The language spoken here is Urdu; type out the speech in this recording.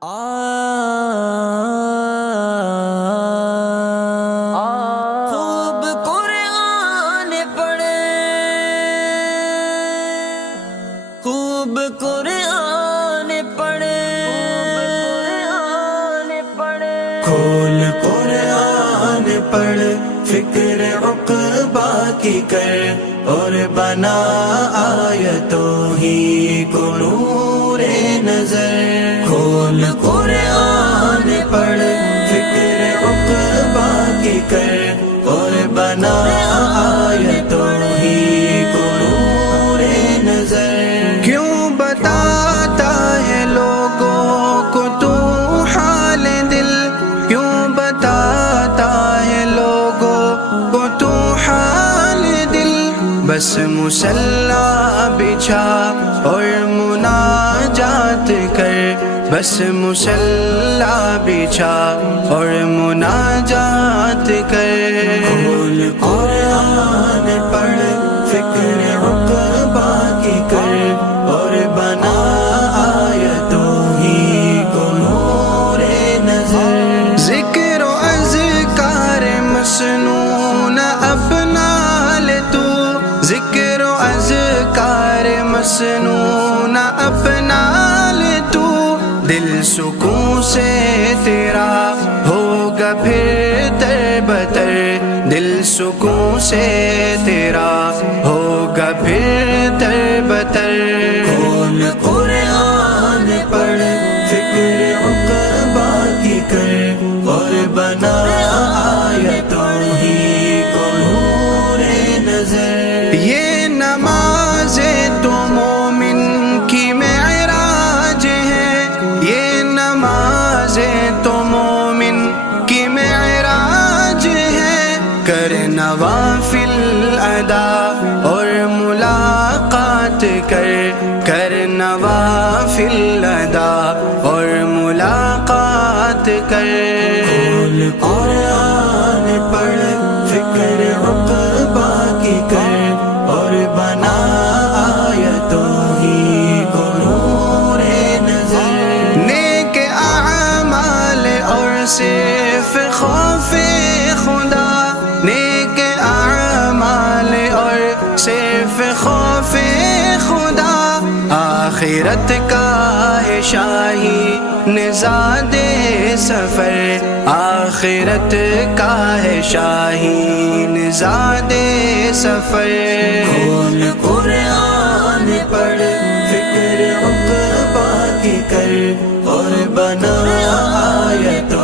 خوب قرآن پڑھے، خوب قرآن پڑھے، کھول قرآن پڑھ، فکر عقبہ کی کر، اور بنا آیتوں ہی کو نور نظر۔ کھول قرآن پڑھ، فکر عقبہ کی کر، اور بنا آیتوں ہی کو نور نظر۔ کیوں بتاتا ہے لوگوں کو تو حال دل، کیوں بتاتا ہے لوگوں کو تو حال دل، بس مصلی بچھا اور مناجات کر، بس مصلی بچھا اور مناجات کر۔ کھول قرآن پڑھ، فکر عقبہ کی کر، اور بنا آیتوں ہی کو نور نظر۔ ذکر و اذکار مسنون اپنا لے تو، ذکر و اذکار مسنون اپنا لے تو، دل سکون سے تیرا ہوگا پھر تر بتر، دل سکون سے تیرا ہوگا پھر تر بتر۔ کھول قرآن پڑھ، فکر عقبہ کی کر، اور بنا آیتوں ہی کو نور نظر۔ یہ نمازیں تو مومن کی معراج ہے، یہ نمازیں تو مومن کی معراج ہے، کر نوافل ادا اور ملاقات کر، کر نوافل ادا اور ملاقات کر۔ کھول قرآن پڑھ، فکر عقبہ کی کر، اور بنا آیتوں ہی کو نور نظر۔ نیک اعمال اور صرف خوف خدا، نیک اعمال اور صرف خوف خدا، آخرت کا ہے شاہی نژاد سفر، آخرت کا ہے شاہی نژاد سفر۔ کھول قرآن پڑھ، فکر عقبہ کی کر، اور بنا آیتوں